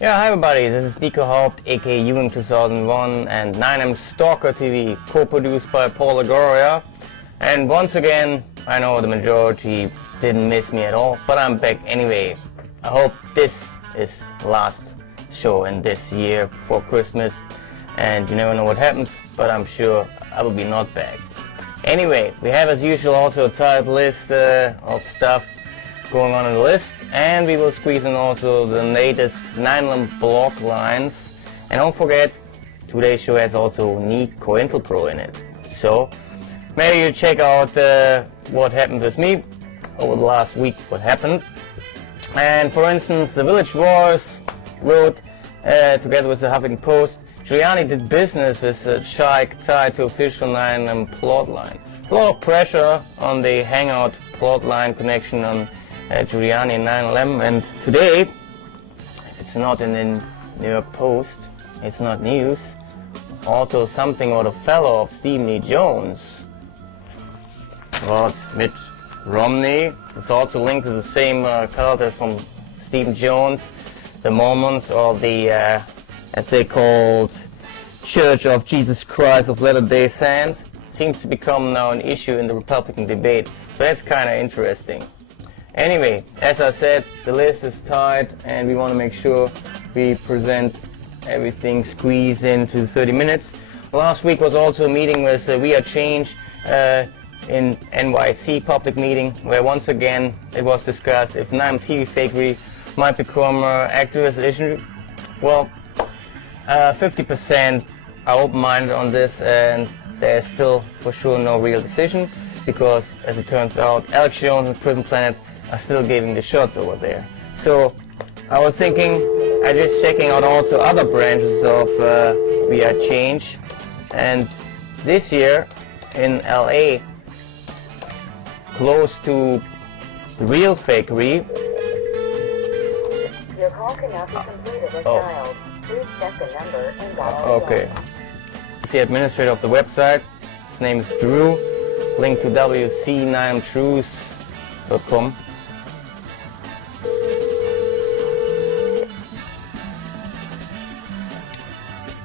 Yeah, hi everybody, this is Nico Haupt, aka Ewing 2001, and 9M Stalker TV, co-produced by Paula Gloria. And once again, I know the majority didn't miss me at all, but I'm back anyway. I hope this is the last show in this year before Christmas, and you never know what happens, but I'm sure I will be not back. Anyway, we have as usual also a tight list of stuff going on in the list, and we will squeeze in also the latest 9 block lines. And don't forget, today's show has also Nico Pro in it. So maybe you check out what happened with me over the last week, what happened. And for instance, the Village Wars wrote together with the Huffington Post, Giuliani did business with a Shaikh tied to official 9 plot line. A lot of pressure on the Hangout plot line connection on Giuliani and 9/11, and today, if it's not in the New York Post, it's not news. Also something or the fellow of Stephen E. Jones, about Mitt Romney, is also linked to the same cult as from Stephen Jones, the Mormons, or the, as they called, Church of Jesus Christ of Latter-day Saints. Seems to become now an issue in the Republican debate, so that's kind of interesting. Anyway, as I said, the list is tight and we want to make sure we present everything squeezed into 30 minutes. Last week was also a meeting with WeareChange in NYC public meeting, where once again it was discussed if 9 TV fakery might become activist issue. Well, 50% are open-minded on this, and there's still for sure no real decision, because as it turns out, Alex Jones and Prison Planet are still giving the shots over there. So I was thinking, I just checking out also other branches of WeareChange, and this year in LA, close to the real fakery. Your call cannot be completed as dialed. Please check the number and dial okay. It's the administrator of the website. His name is Drew. Link to wc9truths.com.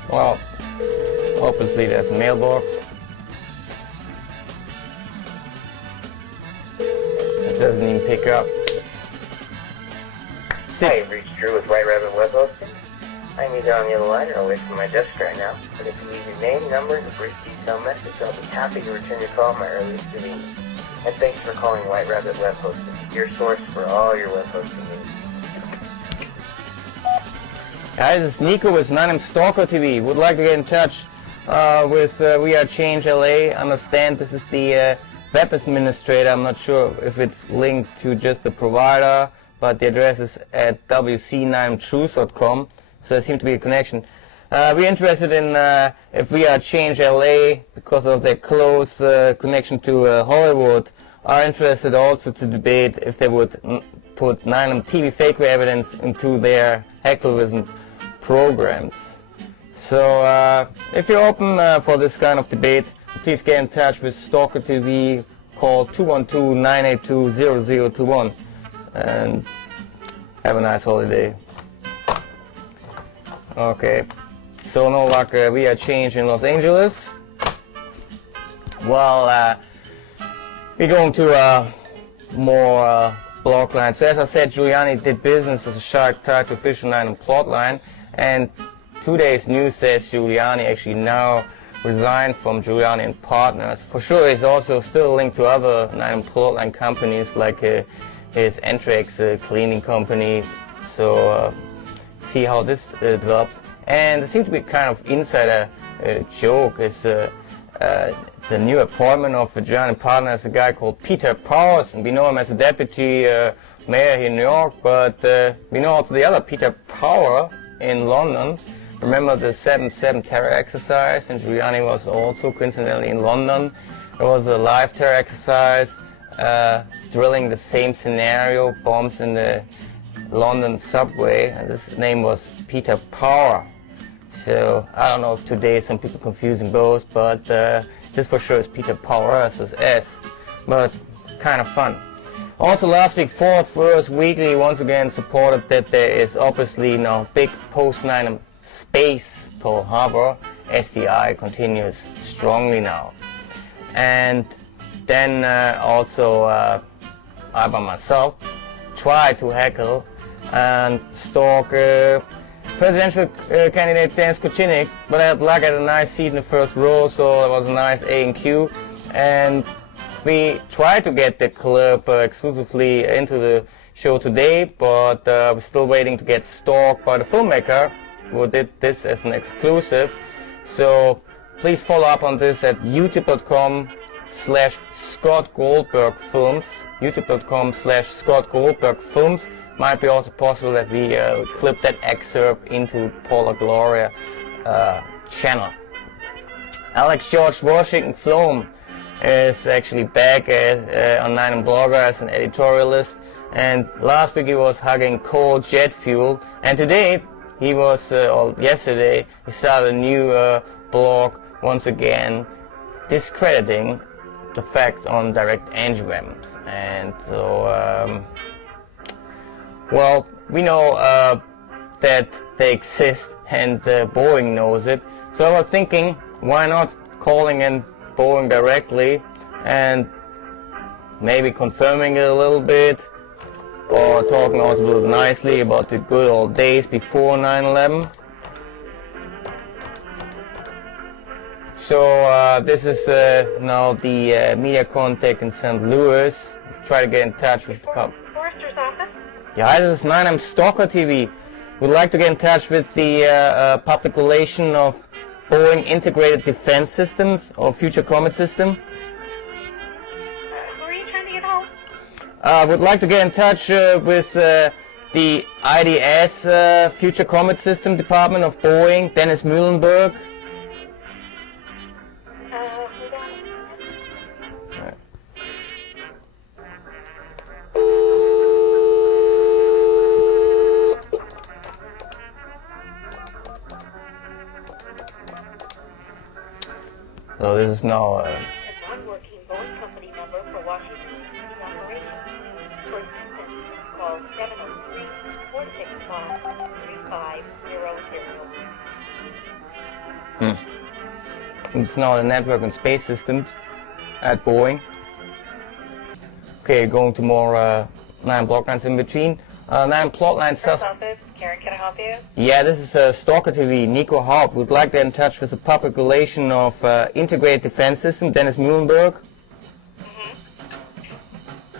Well, obviously there's a mailbox. It doesn't even pick up. Hi, you've reached Drew with White Rabbit Web Hosting. I'm either on the other line or away from my desk right now, but if you leave your name, number, and a brief detailed message, I'll be happy to return your call at my earliest convenience. And thanks for calling White Rabbit Web Hosting, your source for all your web hosting needs. Guys, it's Nico with 9M Stalker TV. Would like to get in touch with WeareChange LA. Understand this is the web administrator. I'm not sure if it's linked to just the provider, but the address is at wc9truths.com. So there seems to be a connection. We're interested in if WeareChange LA, because of their close connection to Hollywood, are interested also to debate if they would put 9 TV fakery evidence into their hacktivism programs. So if you're open for this kind of debate, please get in touch with Stalker TV. Call 212-982-0021 and have a nice holiday. Okay, so no luck. WeareChange in Los Angeles. Well, we're going to more block lines. So as I said, Giuliani did business with a Shaikh tied to official 9 plot line, and today's news says Giuliani actually now resigned from Giuliani and Partners. For sure, he's also still linked to other 9 plot line companies like his Anthrax cleaning company. So see how this develops. And there seems to be kind of insider joke is the new appointment of Giuliani and Partners, a guy called Peter Powers, and we know him as a deputy mayor here in New York, but we know also the other Peter Power in London. Remember the 7/7 terror exercise when Giuliani was also coincidentally in London? It was a live terror exercise, drilling the same scenario, bombs in the London subway, and this name was Peter Power. So I don't know if today some people confusing both, but this for sure is Peter Powers with S, but kind of fun. Also last week, Fort Worth Weekly once again supported that there is obviously now big post-9/11 space Pearl Harbor. SDI continues strongly now. And then also I by myself tried to heckle and stalk presidential candidate Dennis Kucinich, but I had luck at a nice seat in the first row, so it was a nice A&Q. And we tried to get the clip exclusively into the show today, but we're still waiting to get stalked by the filmmaker who did this as an exclusive. So please follow up on this at youtube.com/ScottGoldbergFilms. youtube.com/ScottGoldbergFilms. Might be also possible that we clip that excerpt into Paula Gloria channel. Alex George Washington Flom is actually back as, on 9 Blogger as an editorialist, and last week he was hugging coal jet fuel, and today he was, or yesterday, he started a new blog once again discrediting the facts on direct engine weapons. And so, well, we know that they exist, and Boeing knows it, so I was thinking, why not calling in Boeing directly and maybe confirming it a little bit, or talking also a little nicely about the good old days before 9/11. So this is now the media contact in St. Louis. Try to get in touch with the Forester's office. Yeah, hi, this is 9 Stalker TV. We'd like to get in touch with the public relation of Boeing Integrated Defense Systems or Future Combat System. Who are you trying to get hold? Would like to get in touch with the IDS Future Combat System Department of Boeing, Dennis Muhlenberg. Hold on. Right. So this is now A non-working Boeing company number for Washington evacuation. For assistance, call 703-465-3500. It's now the network and space systems at Boeing. Okay, going to more 9 block lines in between. 9 plot lines. Office, Karen, can I help you? Yeah, this is Stalker TV, Nico Haupt. Would like to get in touch with the public relation of Integrated Defense System, Dennis Muhlenberg.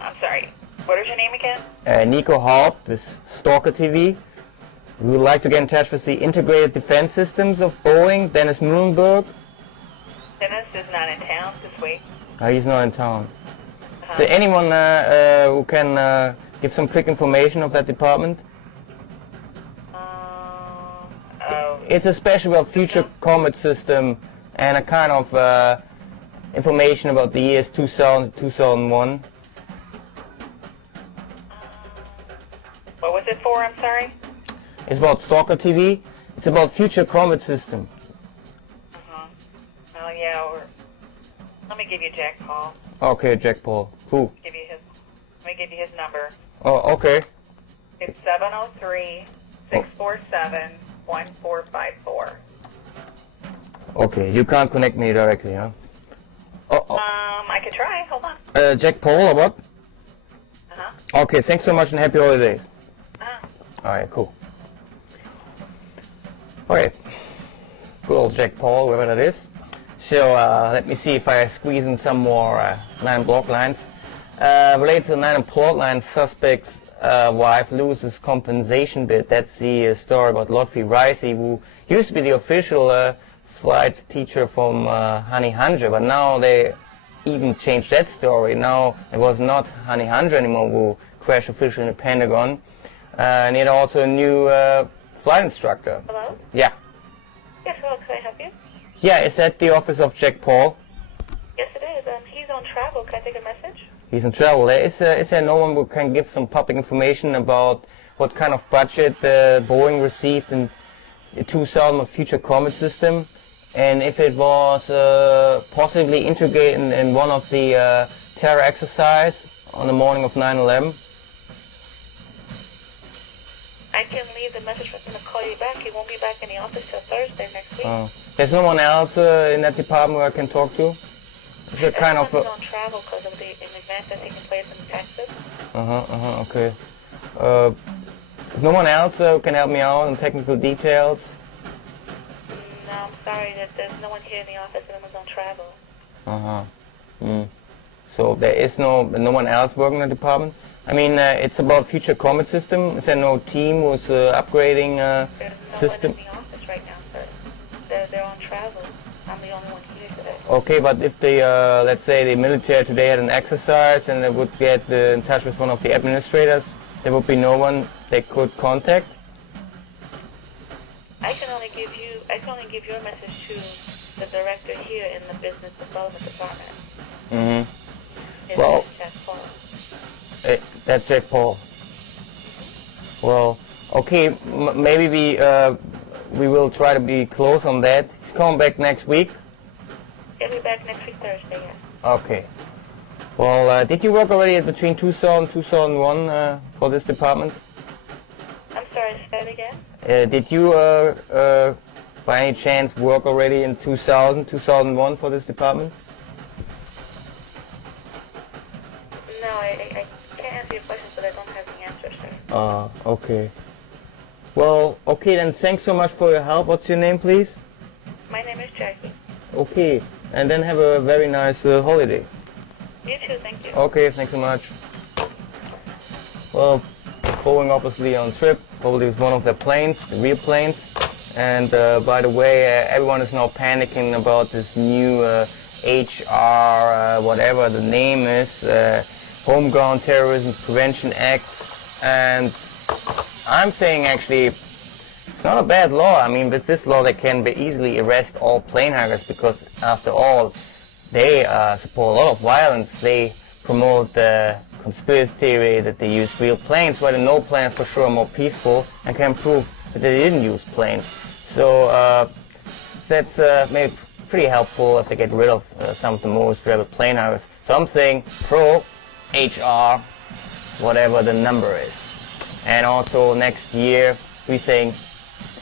I'm sorry. What is your name again? Nico Haupt, this Stalker TV. We would like to get in touch with the Integrated Defense Systems of Boeing, Dennis Muhlenberg. Dennis is not in town this week. He's not in town. Is there anyone who can give some quick information of that department? It's especially about Future Combat System and a kind of information about the years 2000 to 2001. What was it for? I'm sorry. It's about Stalker TV. It's about Future Combat System. Well, yeah. Let me give you Jack Paul. Okay, Jack Paul. Cool. Let me give you his number. Oh, okay. It's 703-647-1454. Okay, you can't connect me directly, huh? I could try. Hold on. Jack Paul or what? Okay, thanks so much and happy holidays. Alright, cool. Okay. Good old Jack Paul, whoever that is. So let me see if I squeeze in some more 9 block lines. Related to 9 plot lines, suspect's wife loses compensation bid. That's the story about Lotfi Ricey, who used to be the official flight teacher from Hani Hanja, but now they even changed that story. Now it was not Hani Hanja anymore who crashed officially in the Pentagon. And he had also a new flight instructor. Hello? Yeah. Yes, hello. Can I help you? Yeah, is that the office of Jack Paul? Yes, it is. He's on travel. Can I take a message? He's in travel. Is there no one who can give some public information about what kind of budget Boeing received in 2000 of Future Combat System, and if it was possibly integrated in one of the terror exercise on the morning of 9/11? I can leave the message for him to call you back. He won't be back in the office till Thursday next week. There's no one else in that department where I can talk to? Is it kind of... Everyone's on travel because of the event that's taking place in Texas. Okay. There's no one else who can help me out on technical details? No, I'm sorry that there's no one here in the office. Everyone's on travel. So there is no one else working in the department? I mean, it's about future combat system. Is there no team who's upgrading system? There's no one in the office right now, sir. They're on travel. I'm the only one here today. Okay, but if the, let's say the military today had an exercise and they would get in touch with one of the administrators, there would be no one they could contact? I can only give your message to the director here in the business development department. Well, Jack Paul. That's Jack Paul. Well, okay, maybe we will try to be close on that. He's coming back next week? He'll be back next week Thursday, yes. Okay. Well, did you work already between 2000 and 2001 for this department? I'm sorry, say that again? Did you, by any chance, work already in 2000, 2001 for this department? No, I can't answer your questions, but I don't have the answer, sir. Okay. Well, okay then, thanks so much for your help. What's your name, please? My name is Jackie. Okay, and then have a very nice holiday. You too, thank you. Okay, thanks so much. Well, Boeing obviously on trip, probably was one of their planes, the real planes. And by the way, everyone is now panicking about this new HR, whatever the name is, Homegrown Terrorism Prevention Act. And I'm saying actually, it's not a bad law. I mean, with this law they can easily arrest all plane hackers because after all, they support a lot of violence. They promote the conspiracy theory that they use real planes, while the no planes for sure are more peaceful and can prove that they didn't use planes. So that's maybe pretty helpful if they get rid of some of the most rebel plane hackers. So I'm saying pro HR, whatever the number is. And also next year we're saying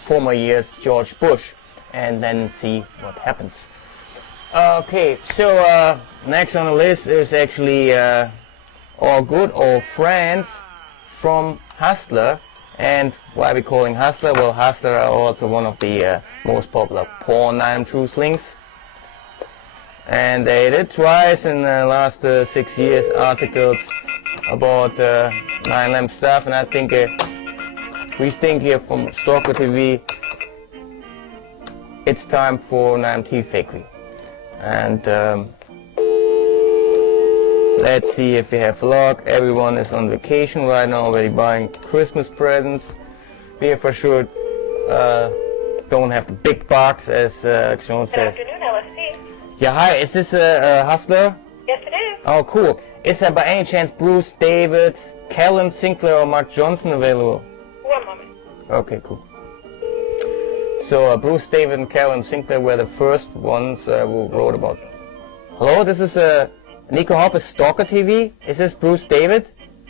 former years George Bush, and then see what happens. Okay, so next on the list is actually our good old friends from Hustler. And why are we calling Hustler? Well, Hustler are also one of the most popular porn truth links. And they did twice in the last 6 years articles about 9/11 stuff, and I think we think here from Stalker TV it's time for 9/11 fakery. And let's see if we have luck. Everyone is on vacation right now, already buying Christmas presents. We for sure don't have the big box, as Sean says. Good afternoon, LSC. Yeah, hi, is this a Hustler? Yes, it is. Oh, cool. Is there by any chance Bruce, David, Kellen Sinclair, or Mark Johnson available? One moment. Okay, cool. So Bruce, David, and Kellen Sinclair were the first ones who wrote about. Hello, this is Nico Haupt, Stalker TV. Is this Bruce David?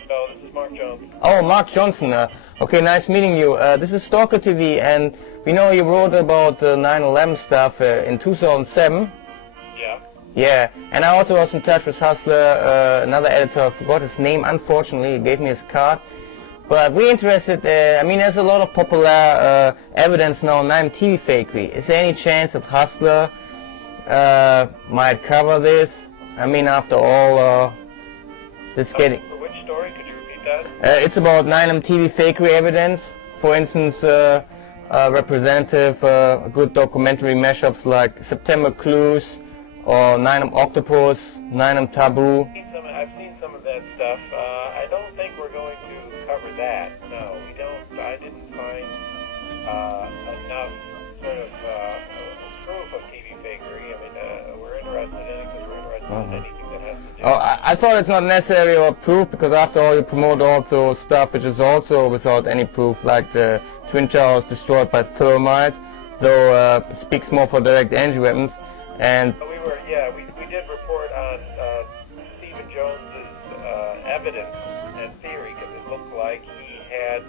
No, this is Mark Johnson. Oh, Mark Johnson. Okay, nice meeting you. This is Stalker TV, and we know you wrote about 9/11 stuff in 2007. Yeah. Yeah, and I also was in touch with Hustler, another editor. I forgot his name, unfortunately. He gave me his card. But we're interested, I mean, there's a lot of popular evidence now on 9/11 fakery. Is there any chance that Hustler might cover this? I mean, after all, this getting... For which story? Could you repeat that? It's about 9/11 fakery evidence. For instance, representative good documentary mashups like September Clues or 9/11 Octopus, 9/11 Taboo. I've seen some of that stuff. I don't think we're going to cover that. No, we don't. I didn't find enough sort of proof of TV fakery. I mean, we're interested in it because we're interested in anything that has to do. Oh, I thought it's not necessary or proof, because after all you promote also stuff which is also without any proof, like the Twin Towers destroyed by thermite, though it speaks more for direct energy weapons. And We did report on Stephen Jones's evidence and theory, because it looked like he had,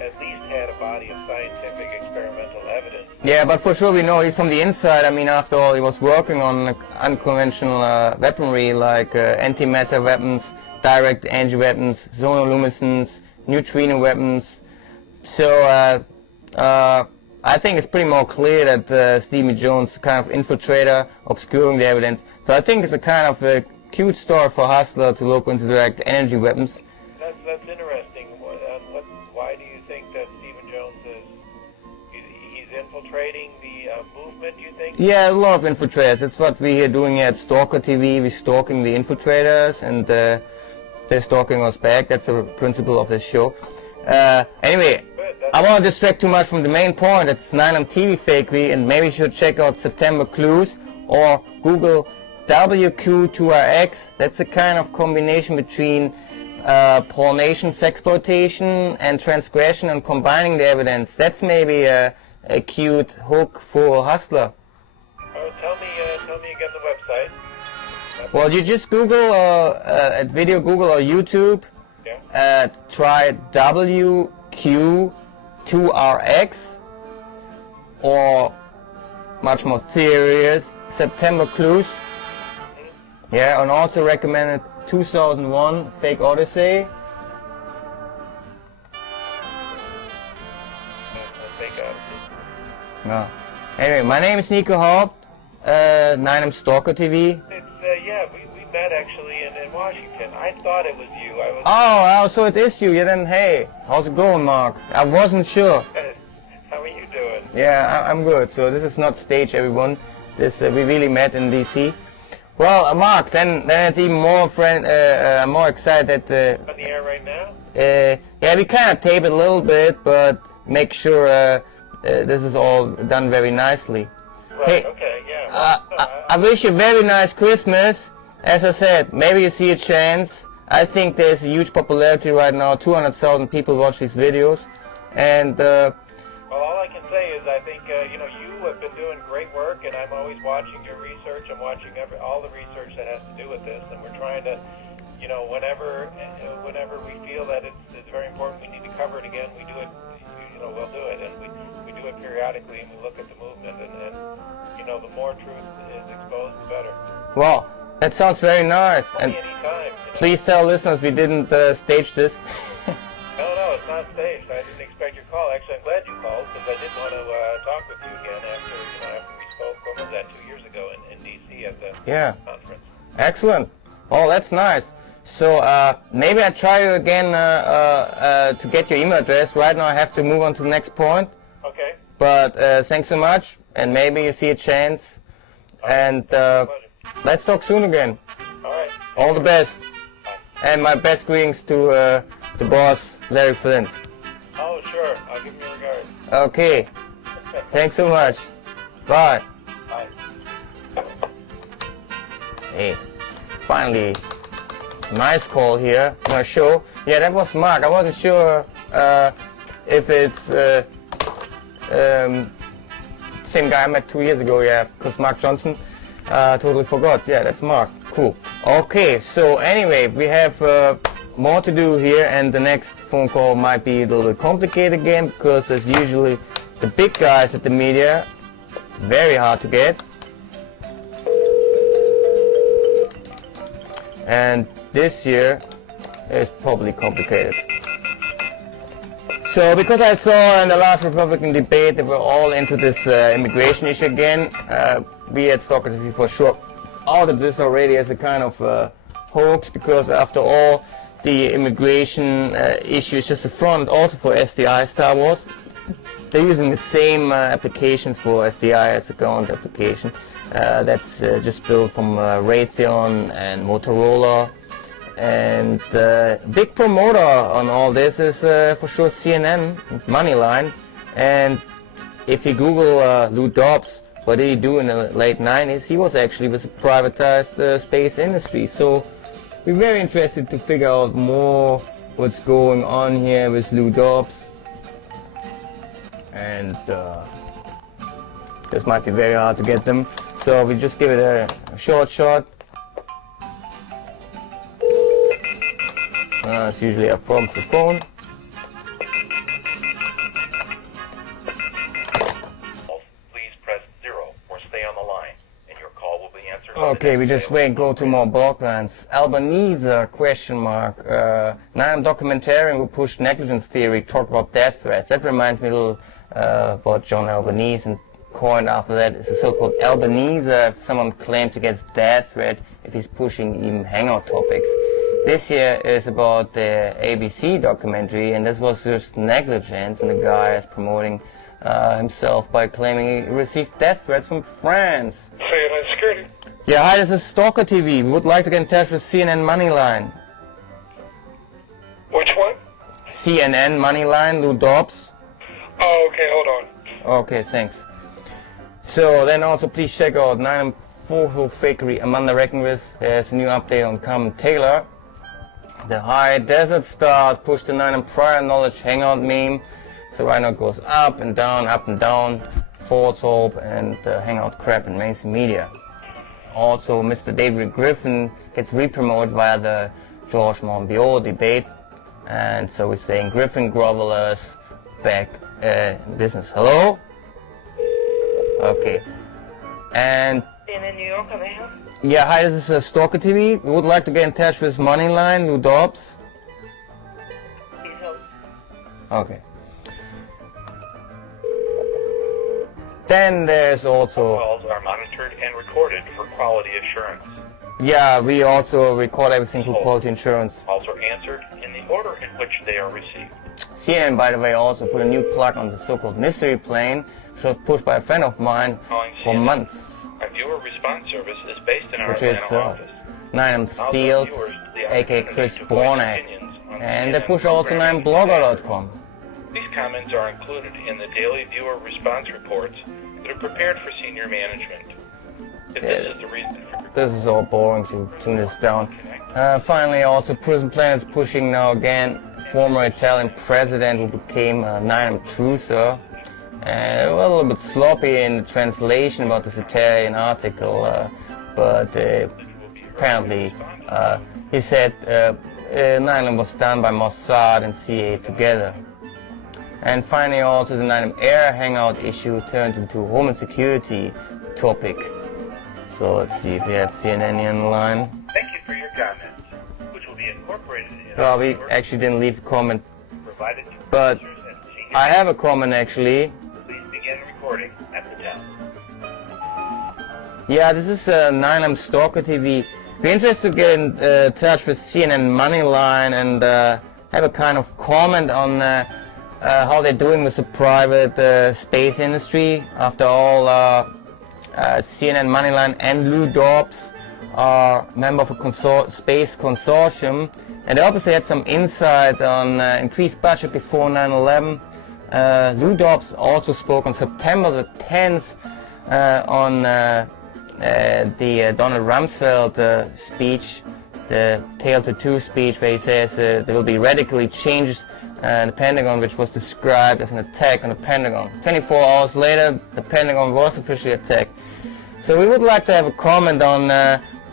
at least had a body of scientific experimental evidence. Yeah, but for sure we know he's from the inside. I mean, after all, he was working on unconventional weaponry like antimatter weapons, direct energy weapons, zonoluminescence, neutrino weapons. So I think it's pretty more clear that Stevie Jones is kind of infiltrator, obscuring the evidence. So I think it's a kind of a cute story for Hustler to look into direct energy weapons. That's interesting. Why do you think that Stephen Jones he's infiltrating the movement, you think? Yeah, a lot of infiltrators. That's what we're doing here at Stalker TV. We're stalking the infiltrators, and they're stalking us back. That's the principle of this show. Anyway, I won't distract too much from the main point. It's 9M TV fakery, and maybe you should check out September Clues or Google WQ2RX. That's a kind of combination between pornation, sexploitation, and transgression, and combining the evidence. That's maybe a cute hook for Hustler. Tell me again the website. Well, you just Google at video Google or YouTube. Yeah. Try WQ2RX, or much more serious, September Clues. Yeah, and also recommended 2001 Fake Odyssey. No. Anyway, my name is Nico Haupt, 9M Stalker TV. Yeah, we met actually in Washington. I thought it was you. Oh, so it is you. Yeah, then hey, how's it going, Mark? I wasn't sure. How are you doing? Yeah, I'm good. So this is not staged, everyone. This we really met in DC. Well, Mark, then it's even more I'm more excited. On the air right now? Yeah, we kind of tape it a little bit, but make sure this is all done very nicely. Right. Hey, Okay. Yeah. I wish you a very nice Christmas. As I said, maybe you see a chance. I think there's a huge popularity right now. 200,000 people watch these videos, and well, all I can say is I think you have been doing great work, and I'm always watching your research. I'm watching all the research that has to do with this, and we're trying to, whenever we feel that it's very important, we need to cover it again. We do it, we'll do it, and we do it periodically, and we look at the movement, and the more truth is exposed, the better. Well, that sounds very nice. And anytime, please tell listeners we didn't stage this. No, it's not staged. I didn't expect your call. Actually, I'm glad you called, because I did want to talk with you again after we spoke. What was that, 2 years ago in D.C. at the conference? Excellent. Oh, that's nice. So maybe I try you again to get your email address. Right now I have to move on to the next point. Okay. But thanks so much, and maybe you see a chance. And let's talk soon again. All right. All the best. And my best greetings to the boss, Larry Flint. Oh, sure. I'll give him your regards. Okay. Thanks so much. Bye. Bye. Hey, finally, nice call here on our show. Yeah, that was Mark. I wasn't sure if it's same guy I met 2 years ago. Yeah, because Mark Johnson. Totally forgot. Yeah, that's Mark. Cool. Okay, so anyway, we have more to do here, and the next phone call might be a little bit complicated again, because as usually the big guys at the media, very hard to get. And this year is probably complicated. So because I saw in the last Republican debate they were all into this immigration issue again, we at Stalker TV for sure outed this already as a kind of hoax, because after all the immigration issue is just a front also for SDI Star Wars. They're using the same applications for SDI as the ground application. That's just built from Raytheon and Motorola. And big promoter on all this is for sure CNN, Moneyline. And if you Google Lou Dobbs, what did he do in the late 90s? He was actually with the privatized space industry. So we're very interested to figure out more what's going on here with Lou Dobbs. And this might be very hard to get them. So we just give it a short shot. It's usually a problem with the phone. Please press 0 or stay on the line, and your call will be answered. Okay, we just wait and go to more block lines. Albanese, question mark. 9 documentarian who pushed negligence theory, talked about death threats. That reminds me a little about John Albanese, and coined after that is the so-called Albanese. If someone claims against death threat if he's pushing even hangout topics. This here is about the ABC documentary, and this was just negligence, and the guy is promoting himself by claiming he received death threats from France. CNN Security. Yeah, hi, this is Stalker TV. We would like to get in touch with CNN Moneyline. Which one? CNN Moneyline, Lou Dobbs. Oh, okay, hold on. Okay, thanks. So then also please check out 9M Photo Fakery Amanda Reckonwith. There's a new update on Carmen Taylor. The High Desert Stars pushed the 9M Prior Knowledge Hangout meme. So right now it goes up and down, false hope, and hangout crap in mainstream media. Also, Mr. David Griffin gets re-promoted via the George Monbiot debate. And so we're saying Griffin Grovelers back in business. Hello? Okay. And CNN New York, can I help? yeah, hi, this is Stalker TV. We would like to get in touch with Moneyline, Lou Dobbs. Please hold. Okay. Then there's also... Calls are monitored and recorded for quality assurance. Yeah, we also record everything for quality insurance. Calls are answered in the order in which they are received. CNN, by the way, also put a new plug on the so-called mystery plane, which was pushed by a friend of mine for months. Our viewer response service is based in our Which is Atlanta office. 9M Steels, aka Chris Bornak. And they push also 9blogger.com. These comments are included in the daily viewer response reports that are prepared for senior management. If this is the reason for... This is all boring, so tune this down. Finally, also Prison Planet's pushing now again former Italian president who became a 9M truther. And a little bit sloppy in the translation about this Italian article, but apparently he said 9M was done by Mossad and CIA together. And finally also the 9M Air Hangout issue turned into a home and security topic. So let's see if we have CNN on the line. Thank you for your comments, which will be incorporated in... Well, we actually didn't leave a comment, provided to but producers and senior... I have a comment actually. Please begin recording at the tone. Yeah, this is 9M Stalker TV. We're interested to get in touch with CNN Moneyline and have a kind of comment on how they're doing with the private space industry. After all, CNN Moneyline and Lou Dobbs are member of a space consortium, and they obviously had some insight on increased budget before 9/11. Lou Dobbs also spoke on September the 10th on the Donald Rumsfeld speech, the Tail to Two speech, where he says there will be radically changes in the Pentagon, which was described as an attack on the Pentagon. 24 hours later, the Pentagon was officially attacked. So we would like to have a comment on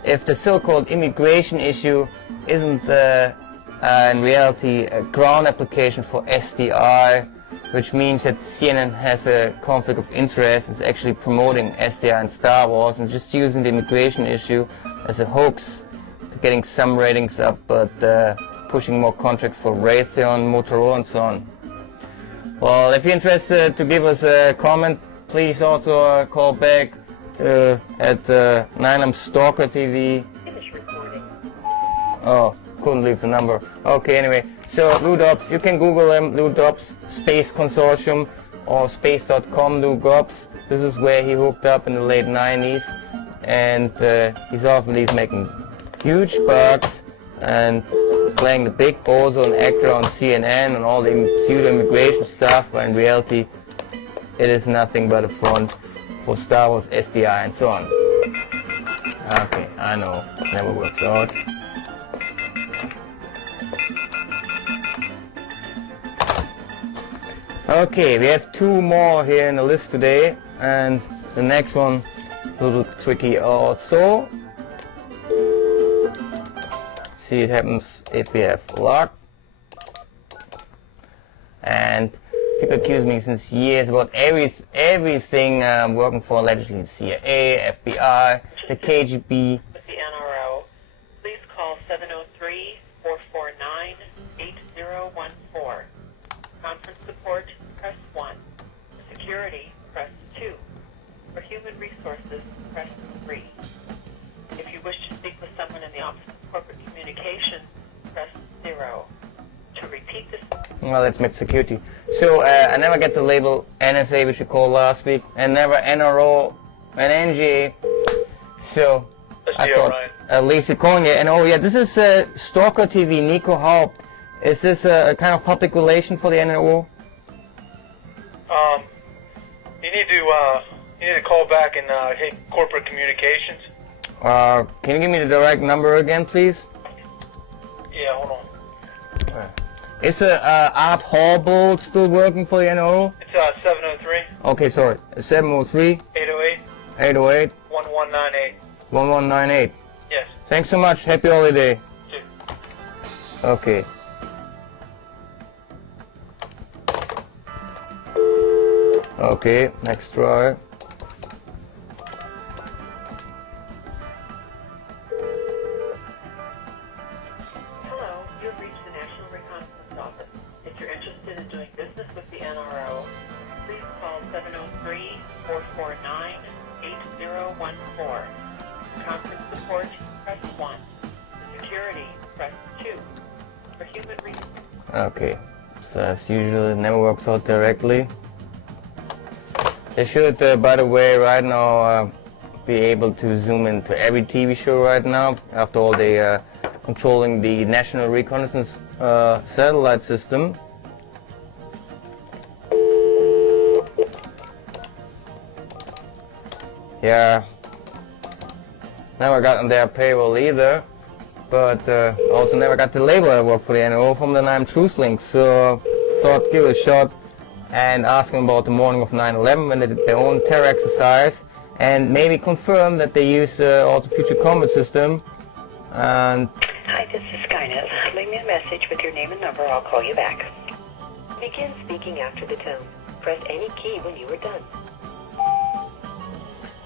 if the so-called immigration issue isn't in reality a ground application for SDI, which means that CNN has a conflict of interest and is actually promoting SDI and Star Wars and just using the immigration issue as a hoax to getting some ratings up, but pushing more contracts for Raytheon, Motorola and so on. Well, if you're interested to give us a comment, please also call back at 9M Stalker TV. Finish recording. Oh, couldn't leave the number. Okay, anyway, so Lou Dobbs, you can Google him, Lou Dobbs Space Consortium or space.com Lou Dobbs. This is where he hooked up in the late 90s, and he's making huge bucks and playing the big bozo and actor on CNN and all the pseudo-immigration stuff, but in reality it is nothing but a front for Star Wars, SDI and so on. Okay, I know, this never works out. Okay, we have 2 more here in the list today, and the next one is a little tricky also. See, it happens if we have luck. And people accuse me since years about everything working for allegedly the CIA, FBI, the KGB. With the NRO, please call 703-449-8014. Conference support, press 1. Security, press 2. For human resources, press 3. If you wish to speak with someone in the Office of Corporate Communications, press 0. To repeat this... Well, let's make security. So, I never get the label NSA, which you called last week, and never NRO and NGA. So, I thought at least we're calling it. And oh yeah, this is Stalker TV, Nico Haupt. Is this a kind of public relation for the NRO? You need to call back and hit corporate communications. Can you give me the direct number again, please? Yeah, hold on. Is Art Haubold still working for the NRO? It's 703. Okay, sorry. 703 808 808 1198. 1198. Yes. Thanks so much. Happy holiday. Sure. Okay. Okay, next try. Hello, you've reached the National Reconnaissance Office. If you're interested in doing business with the NRO, please call 703-449-8014. Conference support, press 1. Security, press 2. For human resources... Okay, so as usual, it never works out directly. They should, by the way, right now be able to zoom into every TV show right now. After all, they controlling the National Reconnaissance satellite system. Yeah, never got on their payroll either, but also never got the label I work for the NRO from the I'm Truth-Link, so thought give it a shot and ask them about the morning of 9/11 when they did their own terror exercise, and maybe confirm that they use also Future Combat System. And hi, this is Skynet. Leave me a message with your name and number. I'll call you back. Begin speaking after the tone. Press any key when you are done.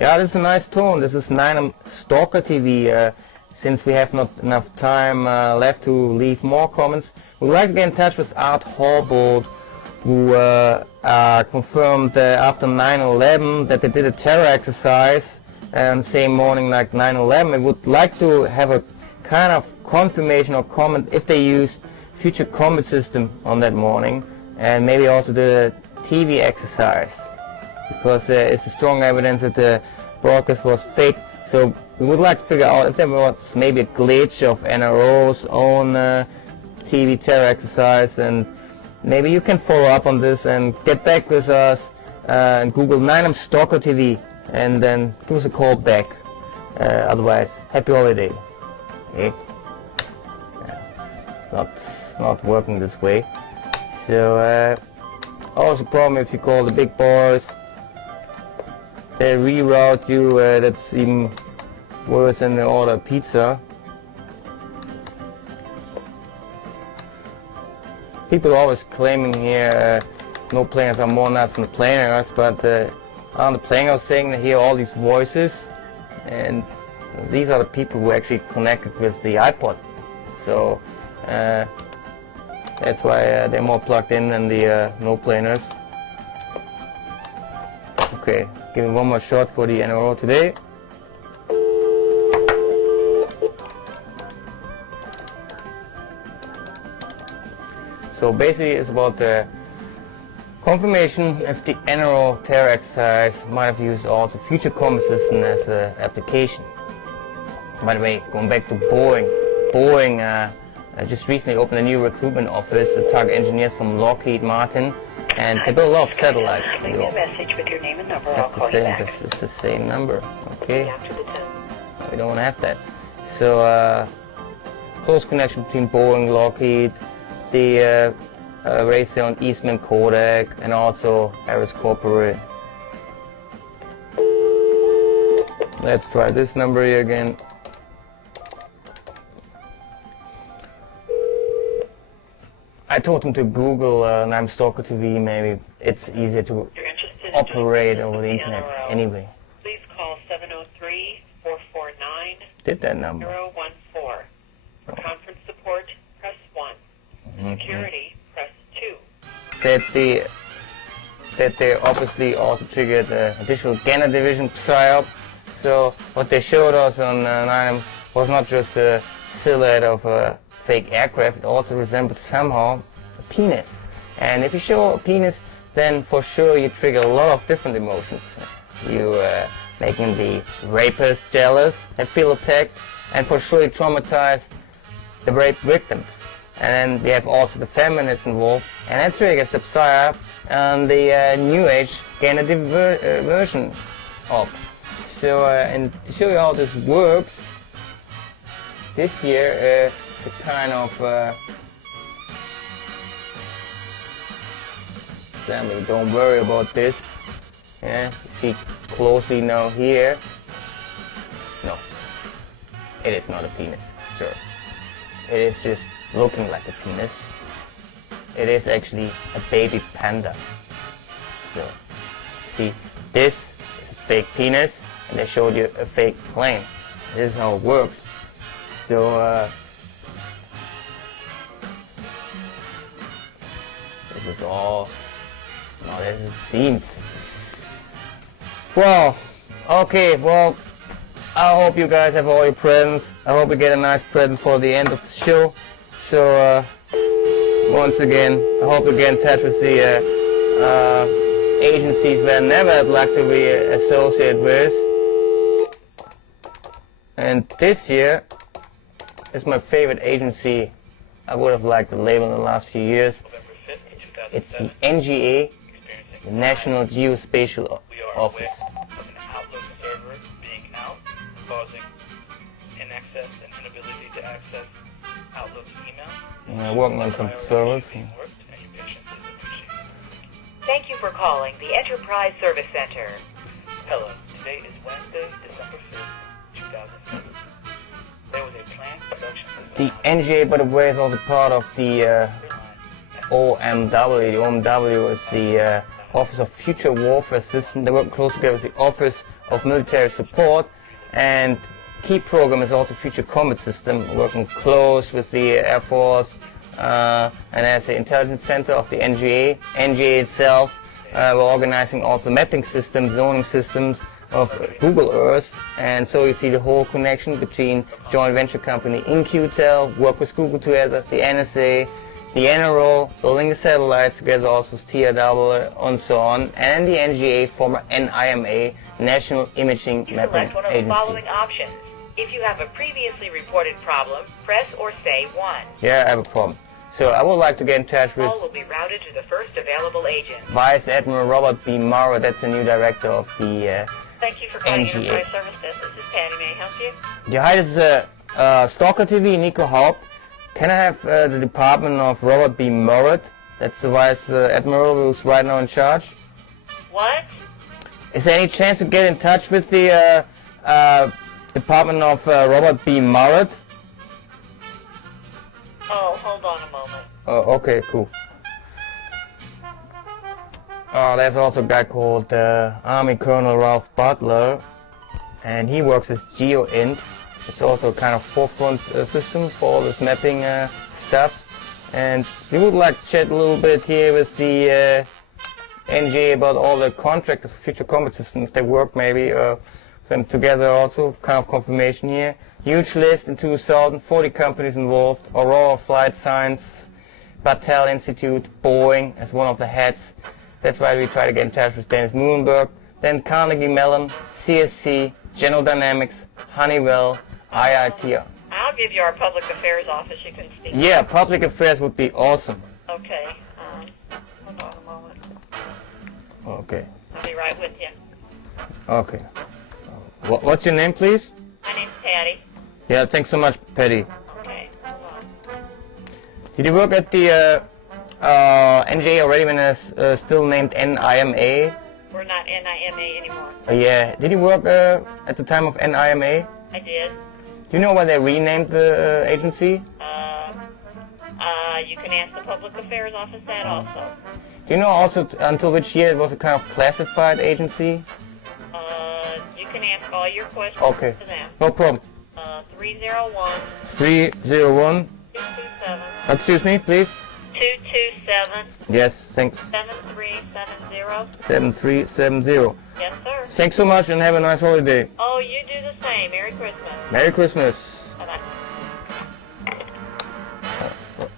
yeah, this is a nice tone. This is Stalker TV. Since we have not enough time left to leave more comments, we'd like to get in touch with Art Haubold, who confirmed after 9/11 that they did a terror exercise the same morning like 9/11. I would like to have a kind of confirmation or comment if they used Future Combat System on that morning, and maybe also the TV exercise, because there is strong evidence that the broadcast was fake. So we would like to figure out if there was maybe a glitch of NRO's own TV terror exercise, and maybe you can follow up on this and get back with us and Google 9M Stalker TV and then give us a call back. Otherwise, happy holiday. Okay? Yeah, it's not working this way. So, also problem if you call the big boys, they reroute you. That's even worse than the order pizza. People are always claiming here no planners are more nuts than the planners, but on the planners saying they hear all these voices, and these are the people who actually connected with the iPod. So that's why they're more plugged in than the no planners. Okay, give me one more shot for the NRO today. So basically it's about the confirmation if the NRO terror exercise might have used also Future Combat System as an application. By the way, going back to Boeing, just recently opened a new recruitment office to target engineers from Lockheed Martin, and they build a lot of satellites. Leave me a message with your name and number. I'll call you back. This is the same number, okay? After the tone. We don't want to have that. So close connection between Boeing, Lockheed, the Raytheon, Eastman, Kodak, and also Aris Corporate. Let's try this number here again. I told him to Google I'm Stalker TV. Maybe it's easier to operate over the internet NRO. anyway. Please call 703-449-014. Did that number. For conference support, press 1. For security, press 2. That they obviously also triggered additional Ganner division psyop. So what they showed us on 9M was not just a silhouette of a fake aircraft, it also resembled somehow a penis. And if you show a penis, then for sure you trigger a lot of different emotions. You making the rapists jealous, they feel attacked, and for sure you traumatize the rape victims. And then we have also the feminists involved, and that triggers the psyop and the new age Ganner diversion op. So, and to show you how this works, this year it's a kind of assembly. Don't worry about this. Yeah, you see closely now here. No, it is not a penis, sure. It is just looking like a penis. It is actually a baby panda. So, see, this is a fake penis, and they showed you a fake plane. This is how it works. So, this is all not as it seems. Well, okay, well, I hope you guys have all your presents. I hope you get a nice present for the end of the show. So, once again, I hope you get in touch with the agencies where I never had luck to be associated with. And this year is my favorite agency I would have liked to label in the last few years. It's the NGA, the National Geospatial Office. Of an Outlook server being out, causing inaccess and inability to access Outlook email. I'm working on some servers. Thank you for calling the Enterprise Service Center. Hello, today is Wednesday, December 5th, 2007. There was a planned production. The NGA, by the way, is also part of the OMW. The OMW is the Office of Future Warfare System. They work closely together with the Office of Military Support, and key program is also Future Combat System, working close with the Air Force and as the intelligence center of the NGA. NGA itself, we're organizing also mapping systems, zoning systems of Google Earth, and so you see the whole connection between joint venture company InQtel, work with Google together, the NSA, the NRO, building the satellites together also with TRW and so on, and the NGA, former NIMA, National Imaging Mapping Select one of the Agency. following options. If you have a previously reported problem, press or say 1. Yeah, I have a problem. So I would like to get in touch with Call will be routed to the first available agent. Vice Admiral Robert B. Morrow. That's the new director of the Thank you for calling NGA. Enterprise Service Desk. This is Patty. May I help you? Yeah, hi, this is Stalker TV, Nico Haupt. Can I have the department of Robert B. Morrow? That's the Vice Admiral who's right now in charge. What? Is there any chance to get in touch with the department of Robert B. Morrow? Oh, hold on a moment. Oh, okay, cool. There's also a guy called Army Colonel Ralph Butler, and he works with GeoInt. It's also a kind of forefront system for all this mapping stuff. And we would like to chat a little bit here with the NGA about all the contractors for Future Combat Systems. If they work maybe them together also, kind of confirmation here. Huge list in 2000, 40 companies involved, Aurora Flight Science, Battelle Institute, Boeing as one of the heads. That's why we try to get in touch with Dennis Muhlenberg. Then Carnegie Mellon, CSC, General Dynamics, Honeywell, IIT. I'll give you our public affairs office. You can speak. Yeah, public affairs would be awesome. Okay. Hold on a moment. Okay. I'll be right with you. Okay. What's your name, please? My name's Patty. Yeah, thanks so much, Patty. Okay. Hold on. Did you work at the NGA already when it's still named NIMA? We're not NIMA anymore. Yeah. Did you work at the time of NIMA? I did. Do you know why they renamed the agency? You can ask the Public Affairs Office that also. Do you know also until which year it was a kind of classified agency? You can ask all your questions Okay, to them. no problem. 301. 301. 227. Excuse me, please. 227. Yes, thanks. 7370. 7370. Yes, sir. Thanks so much and have a nice holiday. Oh, you do the same. Merry Christmas. Merry Christmas. Bye-bye.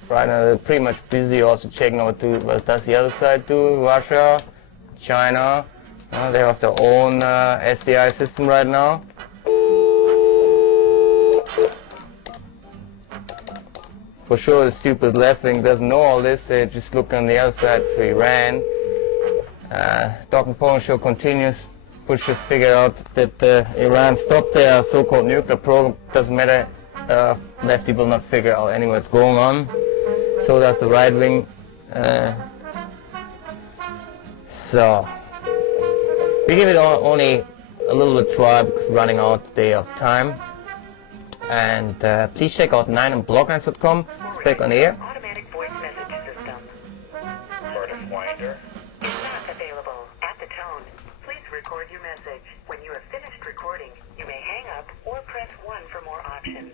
Right now they're pretty much busy also checking out what does the other side do. Russia, China, they have their own SDI system right now. For sure the stupid left wing doesn't know all this, they just look on the other side to Iran. Doc and Poland show continues. Bush just figured out that Iran stopped their so-called nuclear program. Doesn't matter, lefty will not figure out anyway what's going on. So does the right wing. So we give it only a little try because we're running out today of time. And please check out 9mblocklines.com. It's back on air. Automatic voice message system. Cardiff Winder. Is not available at the tone. Please record your message. When you have finished recording, you may hang up or press 1 for more options.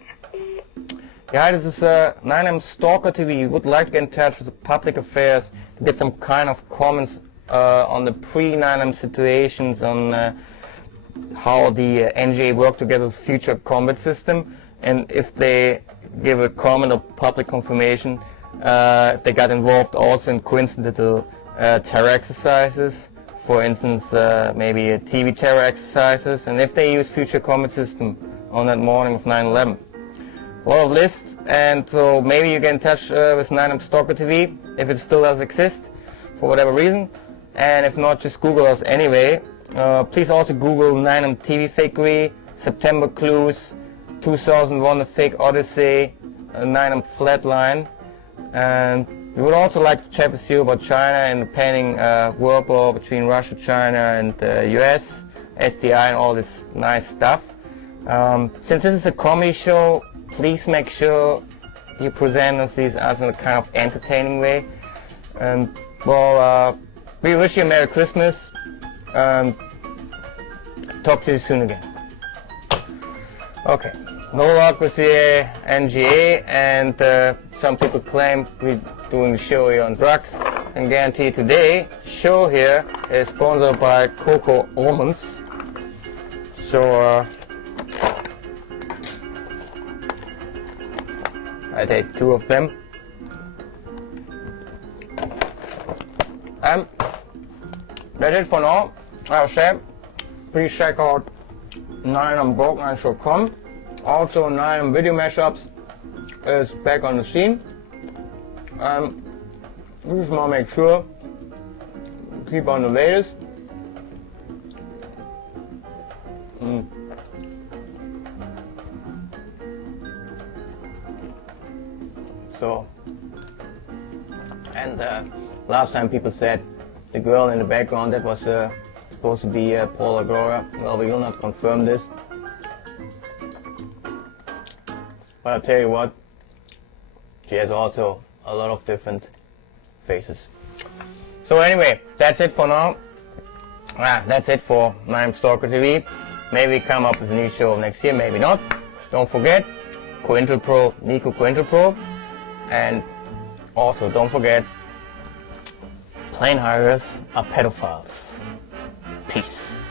Yeah, this is 9M Stalker TV. We would like to get in touch with the Public Affairs to get some kind of comments on the pre-9M situations, on how the NGA work together with future combat system, and if they give a comment or public confirmation, if they got involved also in coincidental terror exercises, for instance, maybe TV terror exercises, and if they use future combat system on that morning of 9/11. A lot of lists, and so maybe you get in touch with 9M Stalker TV if it still does exist for whatever reason, and if not, just Google us anyway. Please also Google 9M TV Fakery, September Clues, 2001 The Fake Odyssey, 9M Flatline, and we would also like to chat with you about China and the pending world war between Russia, China, and the US, SDI, and all this nice stuff. Since this is a comedy show, please make sure you present us these as in a kind of entertaining way. And well, we wish you a Merry Christmas. Talk to you soon again. Okay, no luck with the NGA, and some people claim we're doing the show here on drugs. And guarantee today show here is sponsored by Cocoa Almonds. So I take 2 of them. That's it for now. I'll say, please check out 9mblocklines.com. Also 9M Video Mashups is back on the scene. We just want to make sure keep on the latest. So, and last time people said the girl in the background, that was supposed to be Paula Gloria. Well, we will not confirm this. But I'll tell you what, she has also a lot of different faces. So anyway, that's it for now. That's it for 9M Stalker TV. Maybe come up with a new show next year, maybe not. Don't forget, Cointel Pro, Nico Cointel Pro. And also don't forget, plane hires are pedophiles. Peace.